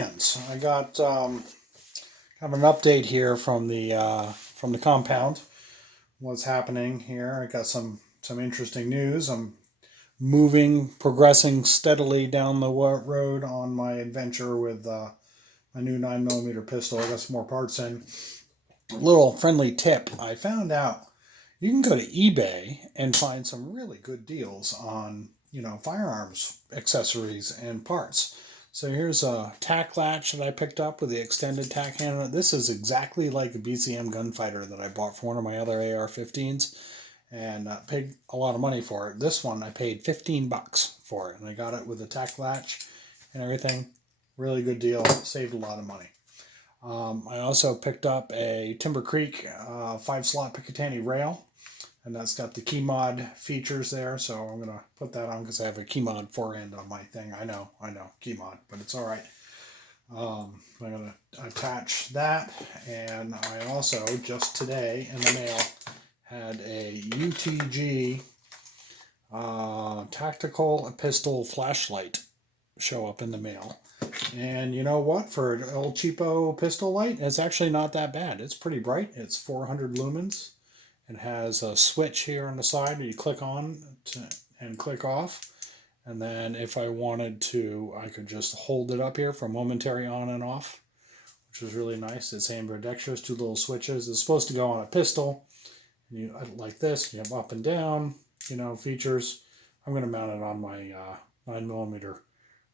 plans. I got kind of an update here from the compound. What's happening here? I got some interesting news. I'm progressing steadily down the road on my adventure with my new 9mm pistol. I got some more parts in. A little friendly tip: I found out you can go to eBay and find some really good deals on firearms accessories and parts. So here's a tack latch that I picked up with the extended tack handle. This is exactly like a BCM gunfighter that I bought for one of my other AR-15s, and paid a lot of money for it. This one I paid $15 for it, and I got it with a tack latch and everything. Really good deal. Saved a lot of money. I also picked up a Timber Creek 5-slot Picatinny rail, and that's got the key mod features there, so I'm going to put that on because I have a key mod forehand on my thing. I know, key mod, but it's all right. I'm going to attach that, and I also, just today in the mail, had a UTG tactical pistol flashlight show up in the mail. And you know what? For an old cheapo pistol light, it's actually not that bad. It's pretty bright. It's 400 lumens. It has a switch here on the side where you click on and click off. And then if I wanted to, I could just hold it up here for momentary on and off, which is really nice. It's ambidextrous, 2 little switches. It's supposed to go on a pistol. And you like this, you have up and down, features. I'm going to mount it on my 9mm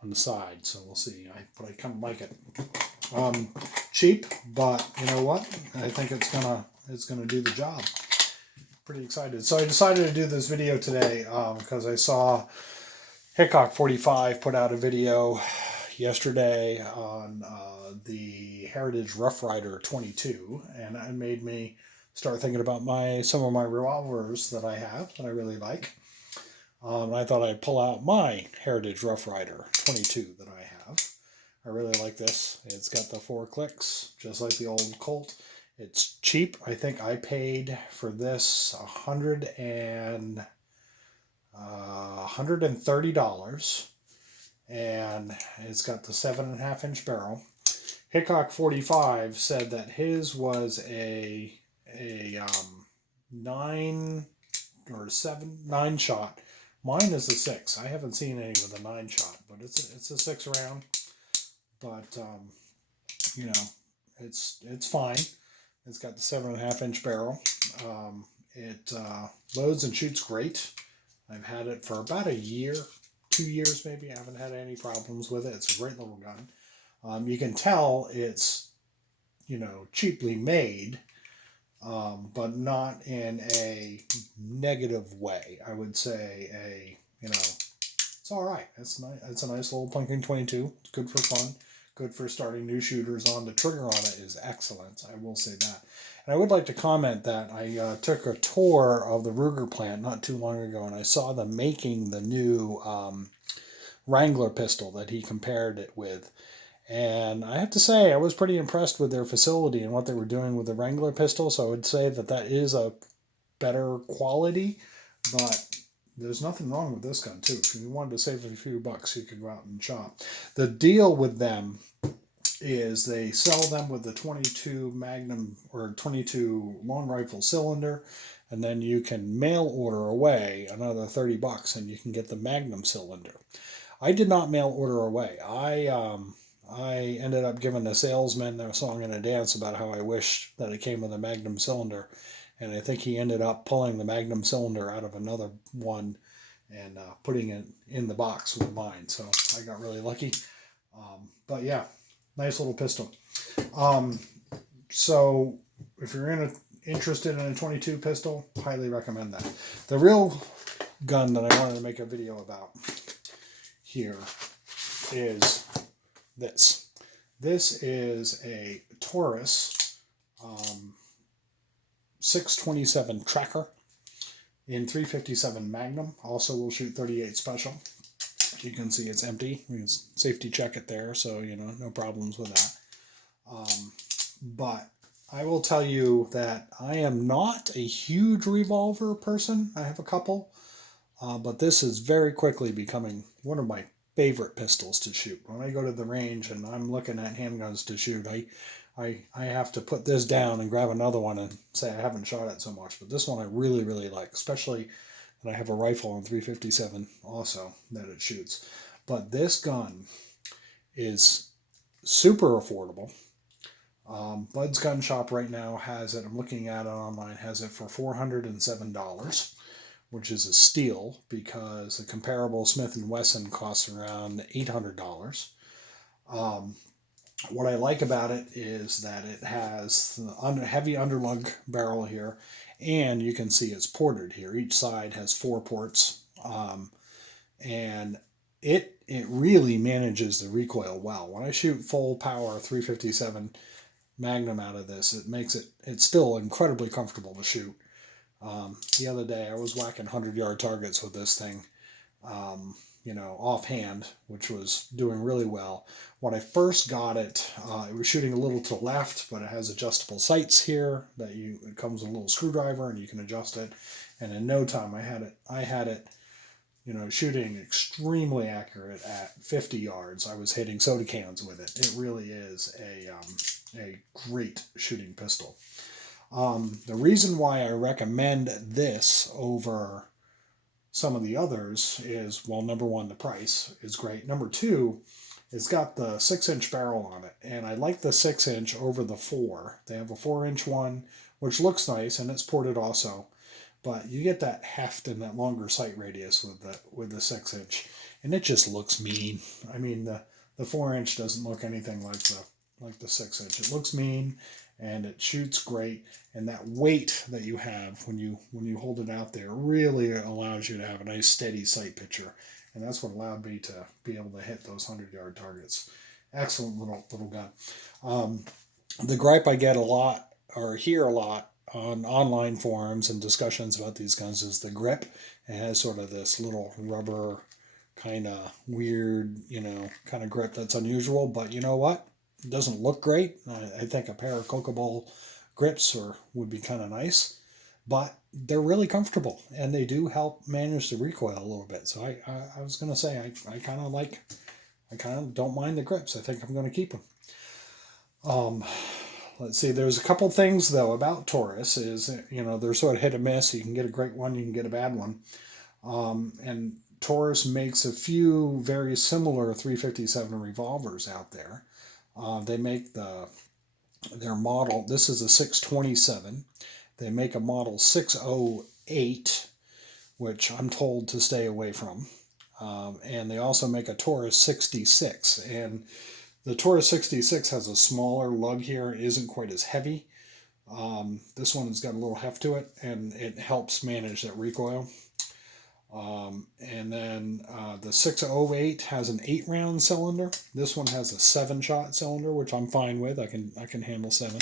on the side, so we'll see. But I kind of like it. Cheap, but you know what? I think it's gonna do the job. Pretty excited. So I decided to do this video today because I saw Hickok 45 put out a video yesterday on the Heritage Rough Rider 22, and it made me start thinking about some of my revolvers that I have that I really like. I thought I'd pull out my Heritage Rough Rider 22 that I have. I really like this. It's got the 4 clicks, just like the old Colt. It's cheap. I think I paid for this $130, and it's got the 7.5-inch barrel. Hickok 45 said that his was a 9 shot. Mine is a 6. I haven't seen any with a 9 shot, but it's a 6 round. But it's fine. It's got the 7.5-inch barrel. It loads and shoots great. I've had it for about a year, 2 years maybe. I haven't had any problems with it. It's a great little gun. You can tell it's cheaply made. But not in a negative way. I would say it's all right. It's nice. It's a nice little Plinking 22. It's good for fun. Good for starting new shooters on. The trigger on it is excellent. I will say that. And I would like to comment that I took a tour of the Ruger plant not too long ago, and I saw them making the new Wrangler pistol that he compared it with. And I have to say, I was pretty impressed with their facility and what they were doing with the Wrangler pistol. So I would say that is a better quality, but there's nothing wrong with this gun too. If you wanted to save a few bucks, you could go out and shop. The deal with them is they sell them with the 22 Magnum or 22 long rifle cylinder, and then you can mail order away another $30 and you can get the Magnum cylinder. I did not mail order away. I ended up giving the salesman a song and a dance about how I wish that it came with a Magnum cylinder. And I think he ended up pulling the Magnum cylinder out of another one and putting it in the box with mine. So I got really lucky. But yeah, nice little pistol. So if you're interested in a 22 pistol, highly recommend that. The real gun that I wanted to make a video about here is this. This is a Taurus 627 tracker in 357 Magnum. Also will shoot 38 special. You can see it's empty. You can safety check it there, so no problems with that. But I will tell you that I am not a huge revolver person. I have a couple, but this is very quickly becoming one of my favorite pistols to shoot. When I go to the range and I'm looking at handguns to shoot, I have to put this down and grab another one and say I haven't shot it so much. But this one I really, really like, especially that I have a rifle on 357 also that it shoots. But this gun is super affordable. Bud's Gun Shop right now has it, I'm looking at it online, has it for $407, which is a steal because the comparable Smith & Wesson costs around $800. What I like about it is that it has the heavy underlug barrel here, and you can see it's ported here. Each side has 4 ports, and it really manages the recoil well. When I shoot full power 357 Magnum out of this, it's still incredibly comfortable to shoot. The other day I was whacking 100-yard targets with this thing, offhand, which was doing really well. When I first got it, it was shooting a little to the left, but it has adjustable sights here that it comes with a little screwdriver and you can adjust it. And in no time, I had it, shooting extremely accurate at 50 yards. I was hitting soda cans with it. It really is a great shooting pistol. The reason why I recommend this over some of the others is, well, number one, the price is great. Number two, it's got the 6-inch barrel on it, and I like the 6-inch over the 4. They have a 4-inch one, which looks nice, and it's ported also, but you get that heft and that longer sight radius with the 6-inch, and it just looks mean. I mean, the 4-inch doesn't look anything like the 6-inch. It looks mean, and it shoots great, and that weight that you have when you hold it out there really allows you to have a nice steady sight picture, and that's what allowed me to be able to hit those 100-yard targets. Excellent little gun. The gripe I get a lot, or hear a lot on online forums and discussions about these guns, is the grip. It has sort of this little rubber kind of weird, kind of grip that's unusual, but you know what? It doesn't look great. I think a pair of Kokobo grips would be kind of nice, but they're really comfortable and they do help manage the recoil a little bit. So I was going to say I kind of don't mind the grips. I think I'm going to keep them. Let's see. There's a couple things though about Taurus is they're sort of hit or miss. You can get a great one, you can get a bad one, and Taurus makes a few very similar 357 revolvers out there. They make their model, this is a 627. They make a model 608, which I'm told to stay away from. And they also make a Taurus 66. And the Taurus 66 has a smaller lug here, it isn't quite as heavy. This one has got a little heft to it, and it helps manage that recoil. And then the 608 has an 8-round cylinder. This one has a 7-shot cylinder, which I'm fine with. I can handle 7.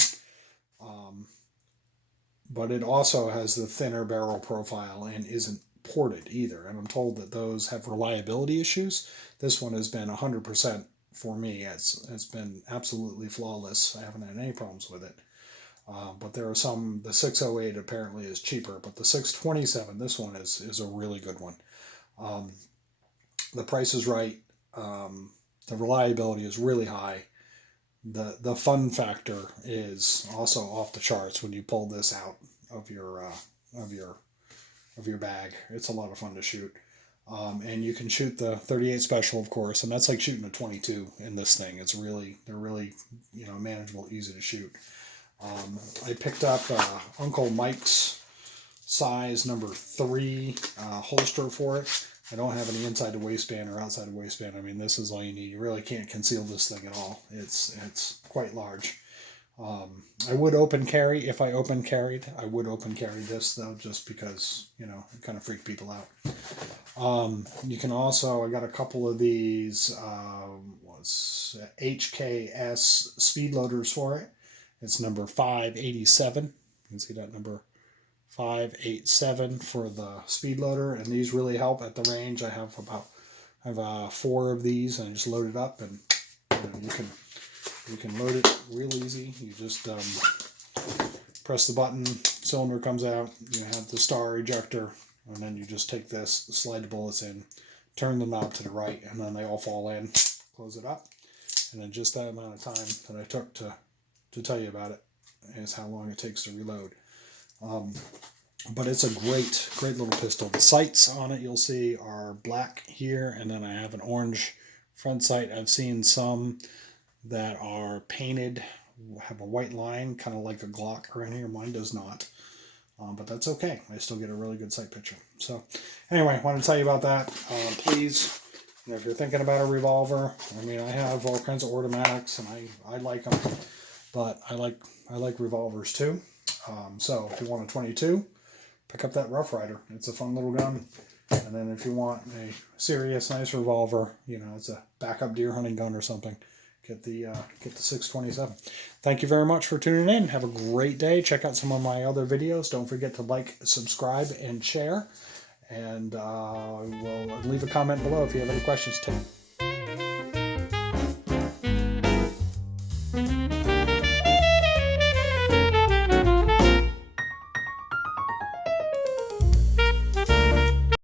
But it also has the thinner barrel profile and isn't ported either. And I'm told that those have reliability issues. This one has been 100% for me. It's been absolutely flawless. I haven't had any problems with it. But there are some, the 608 apparently is cheaper, but the 627, this one is a really good one. The price is right. The reliability is really high. The fun factor is also off the charts when you pull this out of your bag. It's a lot of fun to shoot. And you can shoot the 38 special, of course, and that's like shooting a 22 in this thing. They're really manageable, easy to shoot. I picked up Uncle Mike's size number 3 holster for it. I don't have any inside the waistband or outside the waistband. I mean, this is all you need. You really can't conceal this thing at all. It's quite large. I would open carry, if I open carried, I would open carry this though, just because, it kind of freak people out. You can also, I got a couple of these, HKS speed loaders for it. It's number 587. You can see that number 587 for the speed loader, and these really help at the range. I have 4 of these, and I just load it up, and you can load it real easy. You just press the button, cylinder comes out. You have the star ejector, and then you just take this, slide the bullets in, turn the knob to the right, and then they all fall in. Close it up, and then just that amount of time that I took to tell you about it is how long it takes to reload. But it's a great little pistol. The sights on it, you'll see, are black here, and then I have an orange front sight. I've seen some that are painted, have a white line, kind of like a Glock around here. Mine does not. But that's okay. I still get a really good sight picture. So anyway, I want to tell you about that. Please, if you're thinking about a revolver, I mean, I have all kinds of automatics, and I like them, but I like revolvers too. So if you want a 22, pick up that Rough Rider. It's a fun little gun. And then if you want a serious, nice revolver, you know, it's a backup deer hunting gun or something, get the 627. Thank you very much for tuning in. Have a great day. Check out some of my other videos. Don't forget to like, subscribe, and share. And we'll leave a comment below if you have any questions too.